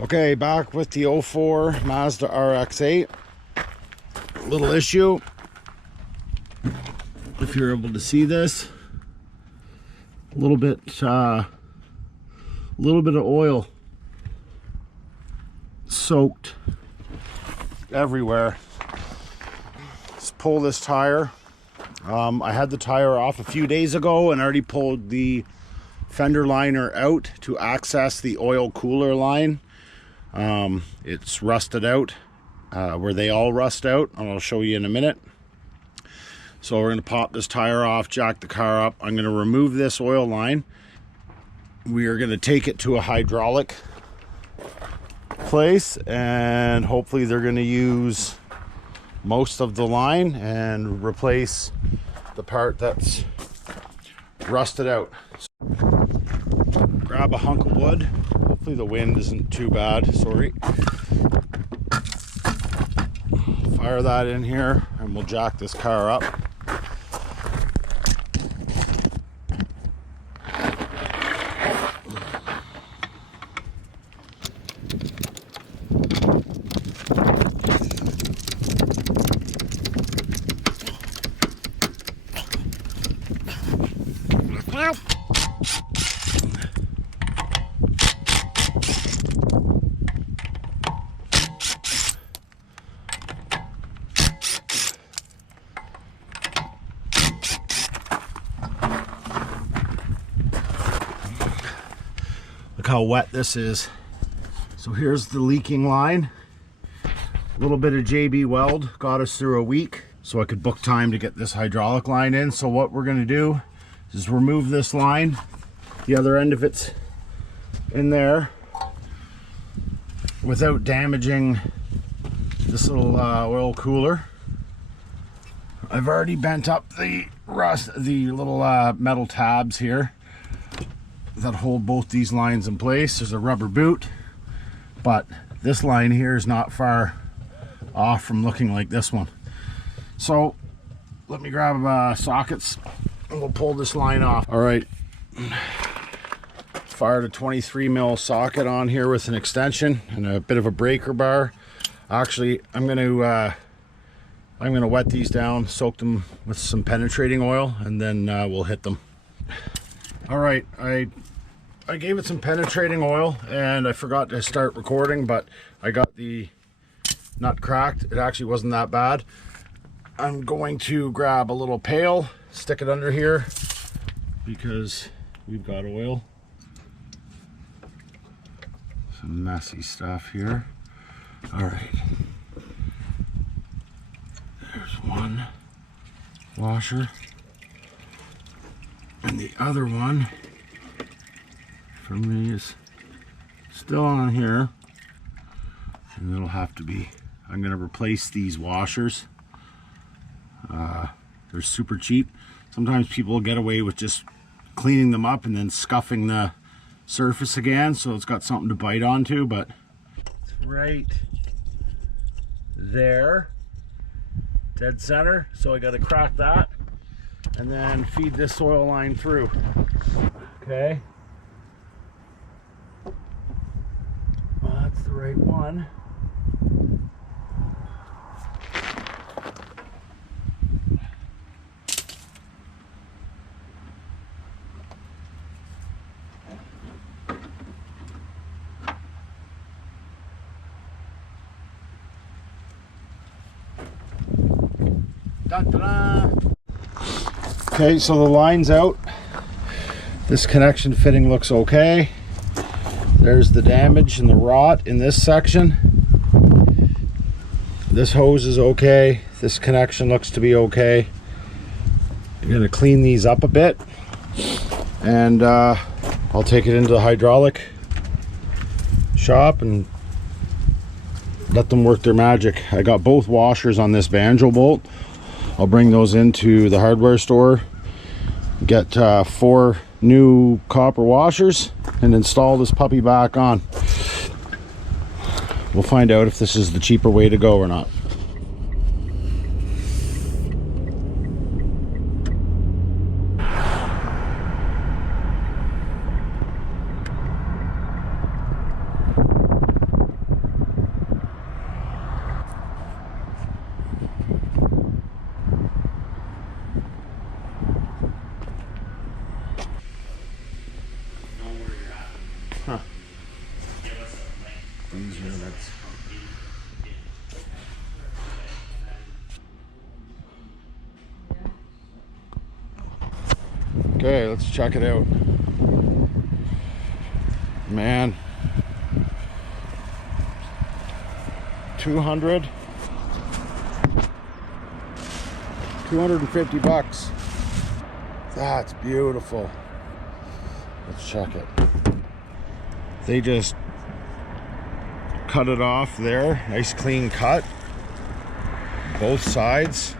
Okay, back with the '04 Mazda RX8. Little issue, if you're able to see this, a little bit of oil soaked everywhere. Let's pull this tire. I had the tire off a few days ago and already pulled the fender liner out to access the oil cooler line. It's rusted out where they all rust out, and I'll show you in a minute. So we're going to pop this tire off, jack the car up. I'm going to remove this oil line. We are going to take it to a hydraulic place, and hopefully they're going to use most of the line and replace the part that's rusted out. So grab a hunk of wood. Hopefully the wind isn't too bad, sorry. Fire that in here and we'll jack this car up. Look how wet this is. So here's the leaking line. A little bit of JB Weld got us through a week, so I could book time to get this hydraulic line in. So what we're going to do is remove this line. The other end of it's in there without damaging this little oil cooler. I've already bent up the little metal tabs here that hold both these lines in place. There's a rubber boot, but this line here is not far off from looking like this one. So let me grab sockets and we'll pull this line off. All right, fired a 23 mil socket on here with an extension and a bit of a breaker bar. Actually, I'm gonna wet these down, soak them with some penetrating oil, and then we'll hit them. All right, I gave it some penetrating oil and I forgot to start recording, but I got the nut cracked. It actually wasn't that bad. I'm going to grab a little pail, stick it under here because we've got oil. Some messy stuff here. All right. There's one washer. And the other one for me is still on here. And it'll have to be, I'm going to replace these washers. They're super cheap. Sometimes people will get away with just cleaning them up and then scuffing the surface again, so it's got something to bite onto, but it's right there, dead center. So I got to crack that and then feed this oil line through. Okay, well, that's the right one. Okay, so the line's out. This connection fitting looks okay. There's the damage and the rot in this section. This hose is okay. This connection looks to be okay. I'm gonna clean these up a bit, and I'll take it into the hydraulic shop and let them work their magic. I got both washers on this banjo bolt. I'll bring those into the hardware store, get 4 new copper washers, and install this puppy back on. We'll find out if this is the cheaper way to go or not. Huh. These units. Okay, let's check it out. Man. 250 bucks. That's beautiful. Let's check it. They just cut it off there. Nice clean cut. Both sides.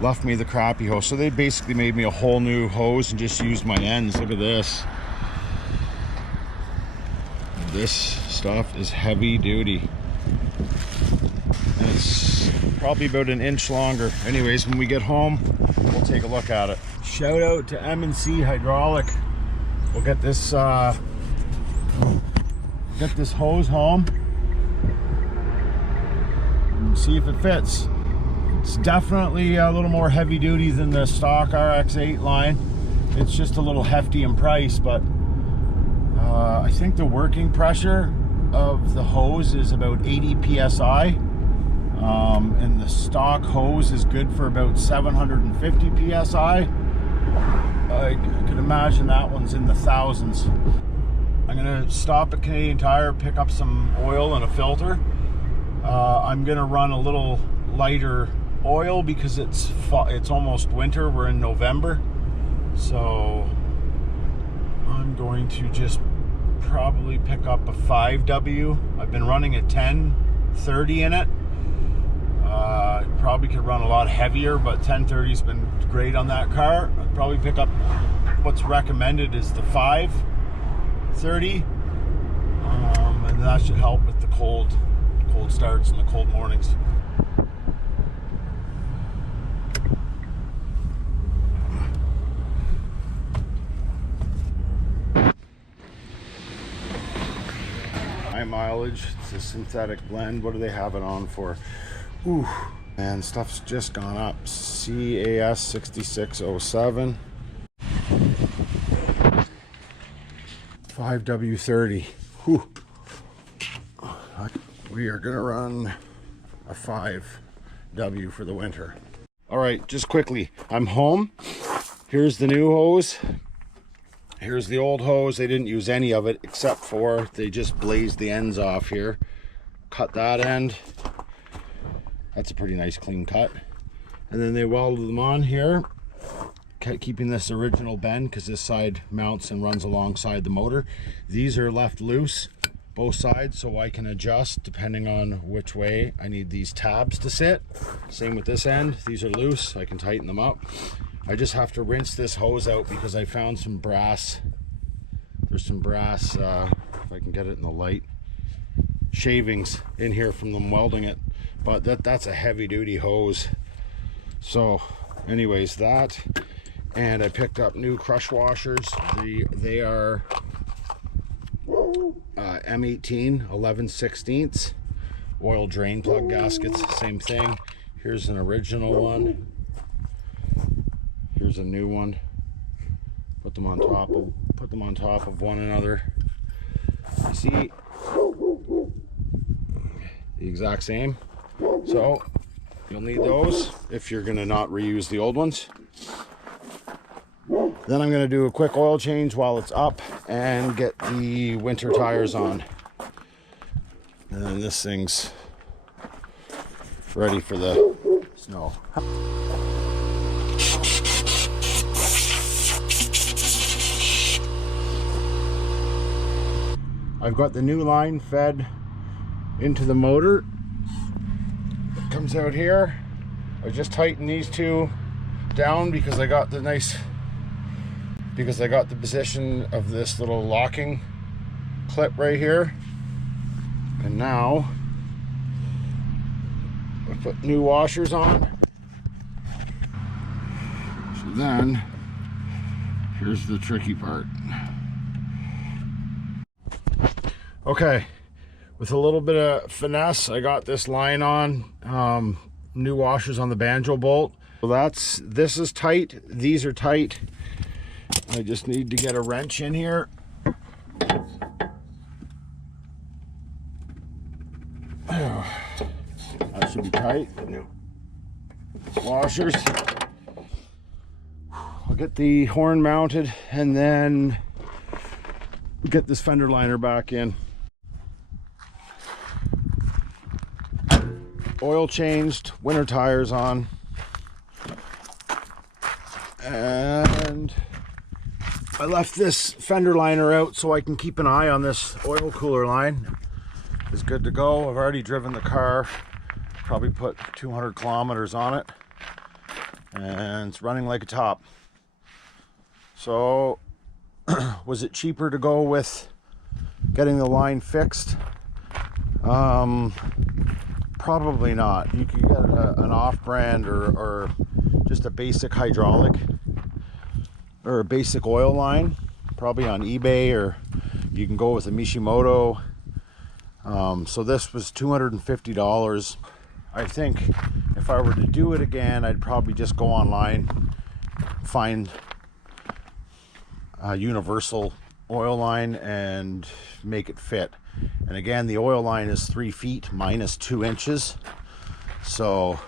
Left me the crappy hose. So they basically made me a whole new hose and just used my ends. Look at this. This stuff is heavy duty. And it's probably about an inch longer. Anyways, when we get home, we'll take a look at it. Shout out to M&C Hydraulic. We'll get this hose home and see if it fits. It's definitely a little more heavy duty than the stock RX8 line. It's just a little hefty in price, but I think the working pressure of the hose is about 80 psi, and the stock hose is good for about 750 psi. I could imagine that one's in the thousands. I'm gonna stop at Canadian Tire, pick up some oil and a filter. I'm gonna run a little lighter oil because it's almost winter. We're in November, so I'm going to just probably pick up a 5W. I've been running a 1030 in it. Probably could run a lot heavier, but 1030's been great on that car. I'd probably pick up, what's recommended is the 530, and that should help with the cold starts and the cold mornings. High mileage, it's a synthetic blend. What do they have it on for? Ooh, man, stuff's just gone up. CAS 6607, 5W30. Whew. We are gonna run a 5W for the winter. All right, just quickly, I'm home. Here's the new hose. Here's the old hose. They didn't use any of it except for they just blazed the ends off here. Cut that end. That's a pretty nice clean cut. And then they welded them on here, keeping this original bend because this side mounts and runs alongside the motor. These are left loose, both sides, so I can adjust depending on which way I need these tabs to sit. Same with this end. These are loose. I can tighten them up. I just have to rinse this hose out because I found some brass. There's some brass, if I can get it in the light, shavings in here from them welding it. But that's a heavy duty hose. So anyways, that, and I picked up new crush washers. They are M18 11/16 oil drain plug gaskets, same thing. Here's an original one. Here's a new one. Put them on top of one another. You see the exact same. So you'll need those if you're gonna not reuse the old ones. Then I'm gonna do a quick oil change while it's up and get the winter tires on. And then this thing's ready for the snow. I've got the new line fed into the motor. It comes out here. I just tightened these two down because I got the position of this little locking clip right here. And now I put new washers on. So then here's the tricky part. Okay, with a little bit of finesse, I got this line on, new washers on the banjo bolt. So this is tight, these are tight. I just need to get a wrench in here That should be tight. Washers. I'll get the horn mounted and then get this fender liner back in. Oil changed, winter tires on, and I left this fender liner out so I can keep an eye on this oil cooler line. It's good to go. I've already driven the car, probably put 200 kilometers on it, and it's running like a top. So was it cheaper to go with getting the line fixed? Probably not. You could get an off-brand or just a basic hydraulic or a basic oil line, probably on eBay, or you can go with a Mishimoto. So this was $250. I think if I were to do it again, I'd probably just go online, find a universal oil line and make it fit. And again, the oil line is 3 feet minus 2 inches. So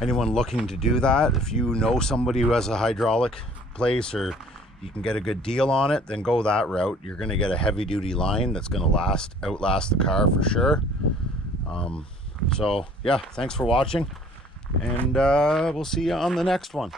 anyone looking to do that, if you know somebody who has a hydraulic place or you can get a good deal on it, then go that route. You're going to get a heavy duty line that's going to outlast the car for sure. So yeah, thanks for watching, and we'll see you on the next one.